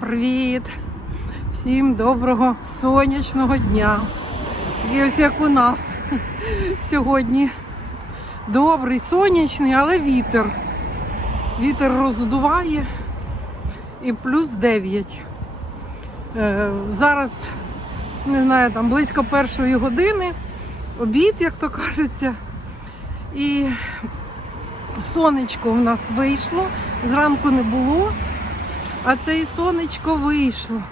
привіт! Всім доброго сонячного дня. І ось як у нас сьогодні добрий, сонячний, але вітер. Вітер роздуває і плюс 9. Е, зараз, не знаю, там близько першої години, обід, як то кажеться. І сонечко у нас вийшло, зранку не було, а це і сонечко вийшло.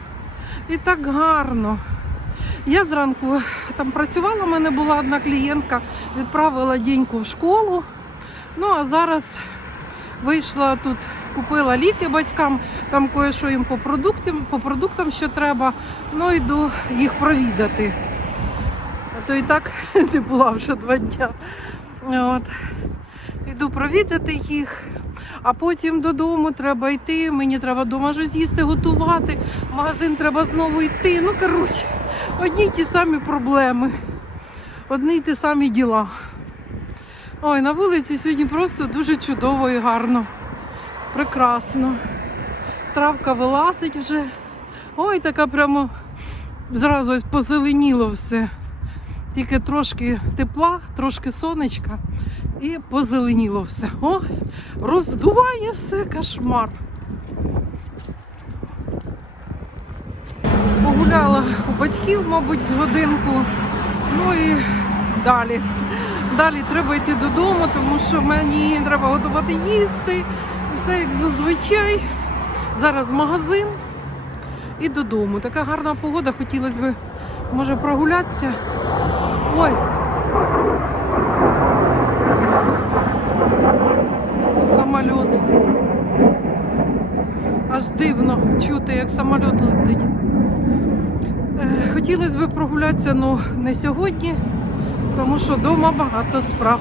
І так гарно. Я зранку там працювала, в мене була одна клієнтка, відправила діньку в школу. Ну а зараз вийшла тут, купила ліки батькам, там кое-що їм по продуктам, по продуктам, що треба. Ну йду їх провідати. А то і так не була вже два дня. От. Йду провідати їх, а потім додому треба йти. Мені треба вдома щось з'їсти, готувати. Магазин треба знову йти. Ну, коротше, одні й ті самі проблеми, одні й ті самі діла. Ой, на вулиці сьогодні просто дуже чудово і гарно. Прекрасно. Травка вилазить вже. Ой, така прямо зразу ось позеленіло все. Тільки трошки тепла, трошки сонечка і позеленіло все. О, роздуває все кошмар. Погуляла у батьків, мабуть, годинку. Ну і далі. Далі треба йти додому, тому що мені треба готувати їсти. Все як зазвичай. Зараз магазин і додому. Така гарна погода, хотілося б, може, прогулятися. Ой, самоліт. Аж дивно чути, як самоліт летить. Е, Хотілося б прогулятися, але не сьогодні, тому що вдома багато справ.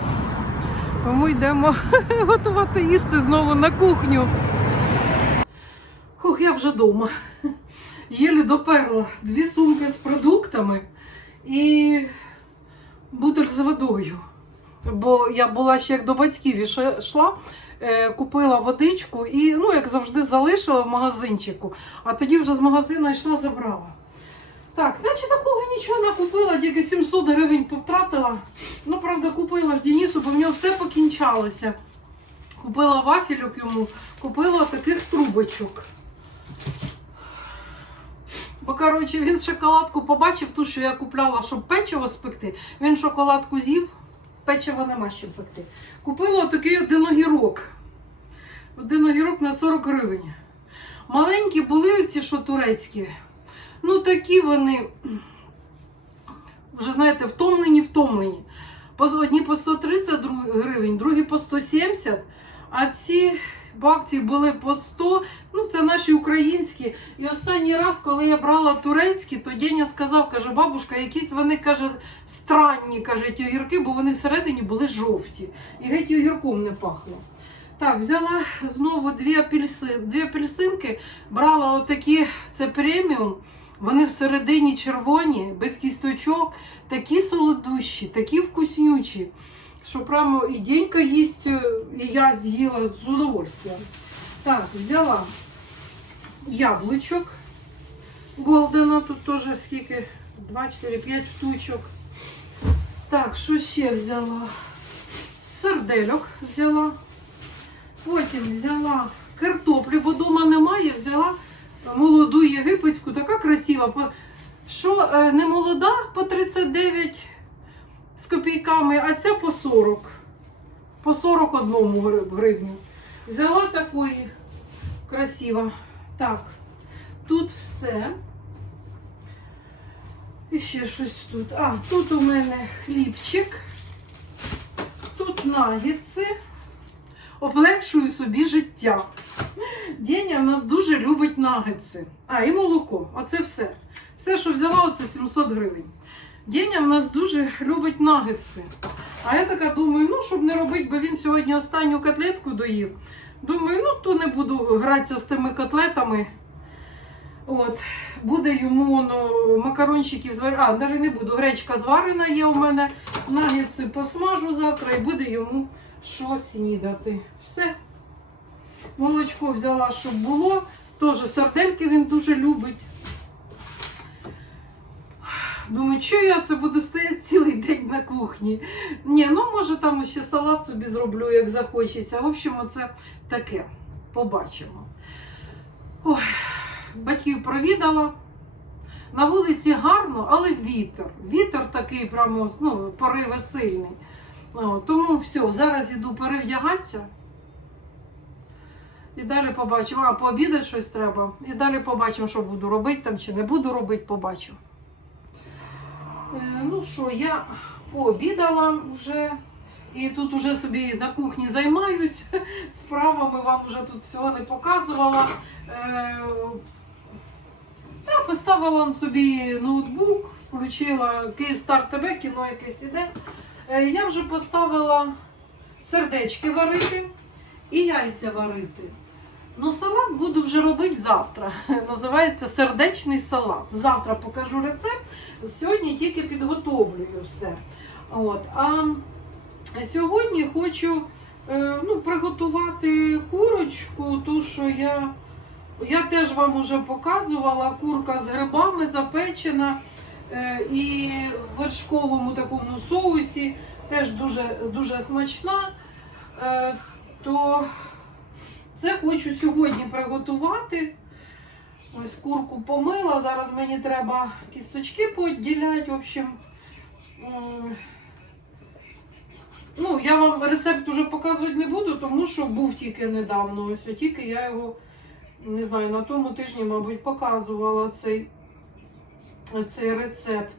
Тому йдемо готувати їсти знову на кухню. Ух, я вже вдома. Єлі доперла дві сумки з продуктами і бутиль з водою. Бо я була ще як до батьків іше- йшла, купила водичку і, ну, як завжди, залишила в магазинчику, а тоді вже з магазину йшла, забрала. Так, наче такого нічого не купила, тільки 700 гривень потратила. Ну, правда, купила ж Денису, бо в нього все покінчалося. Купила вафельок йому, купила таких трубочок. Бо, коротше, він шоколадку побачив, ту, що я купляла, щоб печиво спекти. Він шоколадку з'їв, печива нема що пекти. Купила такий один огірок. Один огірок на 40 гривень. Маленькі були оці, що турецькі. Ну, такі вони, вже знаєте, втомлені, втомлені. Одні по 130 гривень, другі по 170, а ці в акції були по 100, ну це наші українські. І останній раз, коли я брала турецькі, то Деня сказав, каже, бабушка, якісь вони каже, странні каже, ті огірки, бо вони всередині були жовті. І геть огірком не пахло. Так, взяла знову дві, апельси, дві апельсинки, брала отакі, це преміум. Вони всередині червоні, без кісточок, такі солодущі, такі вкуснючі, що прямо і Денька їсть, е, і я з'їла з удовольствием. Так, взяла яблучок Голдена, тут теж скільки, 2, 4, 5 штучок. Так, що ще взяла? Сардельок взяла. Потім взяла картоплю, бо вдома немає, взяла молоду єгипетську, така красива. Що е, не молода по 39 з копійками, а ця по 40. По 41 гривню. Взяла такої красиво. Так, тут все. І ще щось тут. А, тут у мене хлібчик. Тут нагідси. Облегшую собі життя. Деня в нас дуже любить нагетси. А, і молоко. Оце все. Все, що взяла, оце 700 гривень. Деня в нас дуже любить нагетси. А я така думаю, ну, щоб не робити, бо він сьогодні останню котлетку доїв. Думаю, ну то не буду гратися з тими котлетами. От, буде йому ну, макарончиків зварити. А, навіть не буду. Гречка зварена є у мене. Нагетси посмажу завтра і буде йому що снідати. Все. Молочко взяла, щоб було. Теж сердельки він дуже любить. Думаю, що я це буду стояти цілий день на кухні. Ні, ну може там ще салат собі зроблю, як захочеться. В общем, оце таке. Побачимо. Ой, батьків провідала. На вулиці гарно, але вітер. Вітер такий прямо ну, пориви сильний. О, тому все, зараз іду перевдягатися. І далі побачимо. А пообідати щось треба. І далі побачимо, що буду робити там чи не буду робити, побачу. Е, Ну що, я пообідала вже. І тут уже собі на кухні займаюсь справами, вам вже тут всього не показувала. Е, Я поставила собі ноутбук, включила Київстар ТВ, кіно якесь іде. Е, Я вже поставила сердечки варити і яйця варити. Ну, салат буду вже робити завтра. Називається сердечний салат. Завтра покажу рецепт. Сьогодні тільки підготовлюю все. От. А сьогодні хочу е, ну, приготувати курочку, ту, що я, я теж вам вже показувала. Курка з грибами запечена е, і в вершковому такому соусі. Теж дуже, дуже смачна. Е, то це хочу сьогодні приготувати. Ось курку помила. Зараз мені треба кісточки поділяти. В общем, ну, я вам рецепт уже показувати не буду, тому що був тільки недавно. Ось тільки я його не знаю, на тому тижні, мабуть, показувала цей, цей рецепт.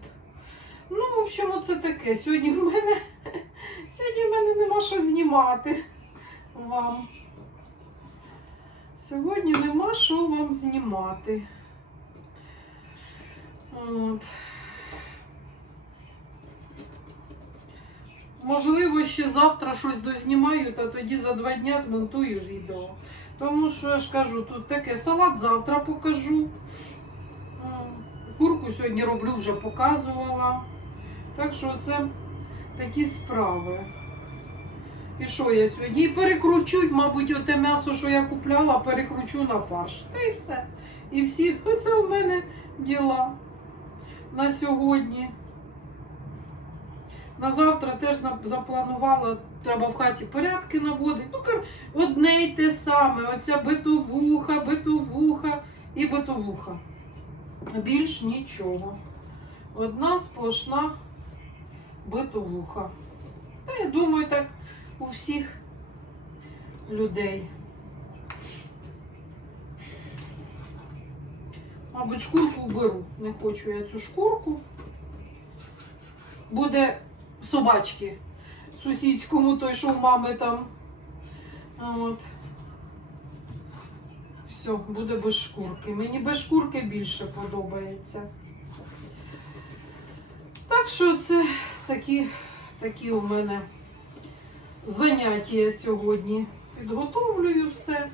Ну, в общем, оце таке. Сьогодні в мене, сьогодні в мене нема що знімати вам. Сьогодні нема що вам знімати. От. Можливо, ще завтра щось дознімаю, та тоді за два дня змонтую відео. Тому що я ж кажу, тут таке салат завтра покажу. Курку сьогодні роблю, вже показувала. Так що це такі справи. І що я сьогодні? І перекручу, мабуть, оте м'ясо, що я купляла, перекручу на фарш. Та і все. І всі, оце у мене діла на сьогодні. На завтра теж запланувала, треба в хаті порядки наводити. Ну, кор- одне й те саме. Оця битовуха, битовуха і битовуха. Більш нічого. Одна сплошна битовуха. Та я думаю, так у всіх людей. Мабуть, шкурку уберу. Не хочу я цю шкурку. Буде собачки сусідському, той, що в мами там. От. Все, буде без шкурки. Мені без шкурки більше подобається. Так що це такі, такі у мене заняття сьогодні. Підготовлюю все.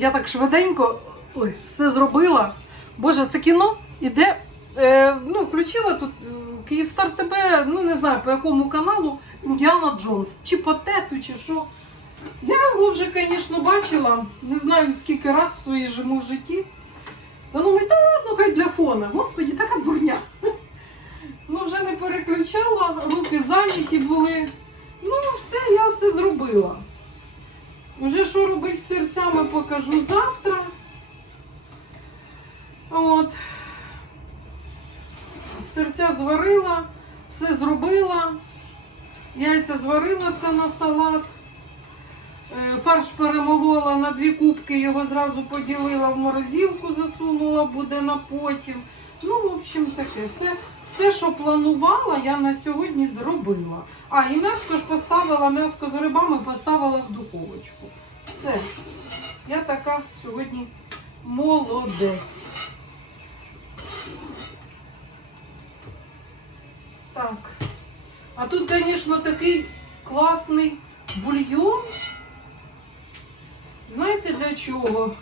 Я так швиденько ой, все зробила. Боже, це кіно іде. Е, ну, включила тут е, Київстар ТБ, ну не знаю по якому каналу Індіана Джонс. Чи по тету, чи що. Я його вже, звісно, бачила. Не знаю скільки раз в своїй житті. Та ну, та ладно, хай для фона. Господі, така дурня. Ну, вже не переключала, руки зайняті були. Ну, все, я все зробила. Уже що робити з серцями, покажу завтра. От. Серця зварила, все зробила. Яйця зварила це на салат. Е, Фарш перемолола на дві кубки, його зразу поділила в морозилку, засунула, буде на потім. Ну, в общем, таке. Все, все, що планувала, я на сьогодні зробила. А, і м'яско ж поставила, м'яско з грибами поставила в духовочку. Все. Я така сьогодні молодець. Так. А тут, звісно, такий класний бульйон. Знаєте для чого?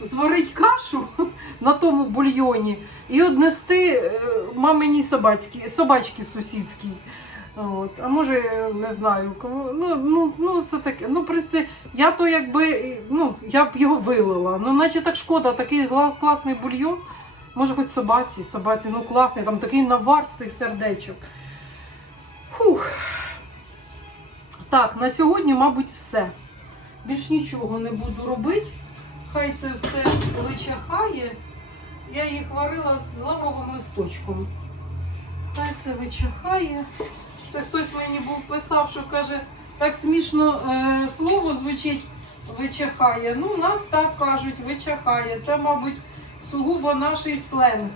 Зварить кашу на тому бульйоні і однести е, маминій собачці, собачці сусідській. От. А може, не знаю, кому. Ну, ну, ну це таке. Ну, принципі, я то якби, ну, я б його вилила. Ну, наче так шкода, такий класний бульйон. Може, хоч собаці, собаці, ну класний, там такий навар з тих сердечок. Фух. Так, на сьогодні, мабуть, все. Більш нічого не буду робити. Хай це все вичахає. Я їх варила з лавровим листочком. Хай це вичахає. Це хтось мені був писав, що каже, так смішно е, слово звучить вичахає. Ну, нас так кажуть, вичахає. Це, мабуть, сугубо наш сленг.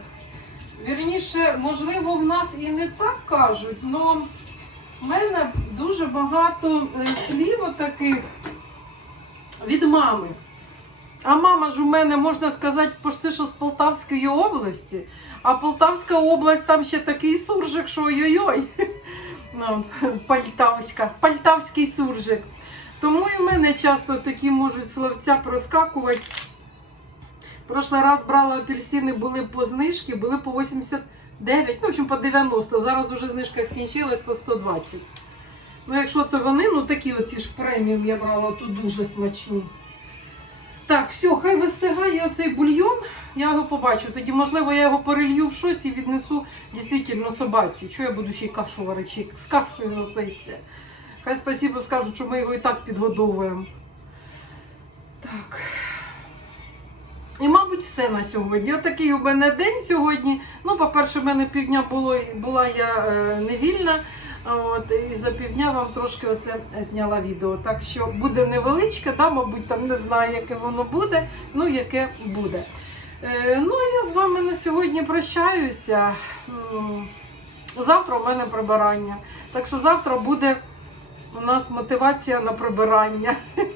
Вірніше, можливо, в нас і не так кажуть, але в мене дуже багато е, слів таких від мами. А мама ж у мене, можна сказати, почти що з Полтавської області. А Полтавська область там ще такий суржик, що ой-ой-ой. Ну, Полтавська, Полтавський суржик. Тому і в мене часто такі можуть словця проскакувати. Прошлий раз брала апельсини, були по знижці, були по 89, ну, в общем, по 90. Зараз уже знижка скінчилась по 120. Ну, якщо це вони, ну такі оці ж преміум я брала, то дуже смачні. Так, все, хай вистигає оцей бульйон, я його побачу. Тоді, можливо, я його перелью в щось і віднесу дійсно собаці. Чого я буду ще й кашу варити, з кашею носиться. Хай спасибо скажуть, що ми його і так підгодовуємо. Так. І, мабуть, все на сьогодні. Отакий у мене день сьогодні. Ну, по-перше, в мене півдня було, була я е, невільна. От, і за півдня вам трошки оце зняла відео. Так що буде невеличке, да, мабуть, там не знаю, яке воно буде, ну яке буде. Е, ну, я з вами на сьогодні прощаюся. Завтра у мене прибирання. Так що завтра буде у нас мотивація на прибирання.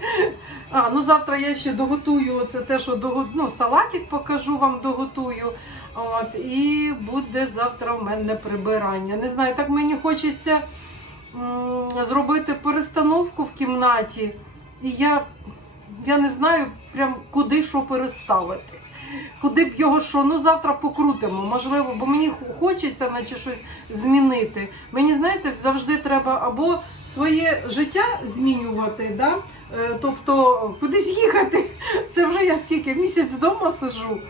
А, ну завтра я ще доготую оце те, що дого... ну, салатик покажу вам, доготую. От, і буде завтра у мене прибирання. Не знаю, так мені хочеться зробити перестановку в кімнаті. І я, я не знаю прям куди що переставити. Куди б його що, ну завтра покрутимо, можливо, бо мені хочеться наче щось змінити. Мені, знаєте, завжди треба або своє життя змінювати, да? Е, тобто кудись їхати. Це вже я скільки місяць вдома сижу.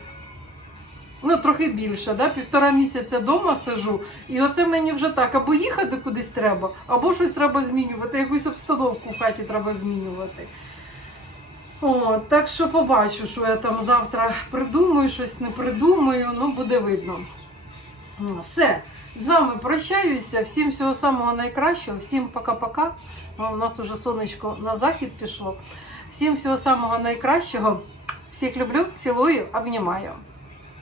Ну, трохи більше, да? півтора місяця вдома сижу. І оце мені вже так, або їхати кудись треба, або щось треба змінювати, якусь обстановку в хаті треба змінювати. О, так що побачу, що я там завтра придумаю, щось не придумаю, ну буде видно. Все, з вами прощаюся. Всім всього самого найкращого, всім пока-пока. У нас уже сонечко на захід пішло. Всім всього самого найкращого. Всіх люблю, цілую, обнімаю.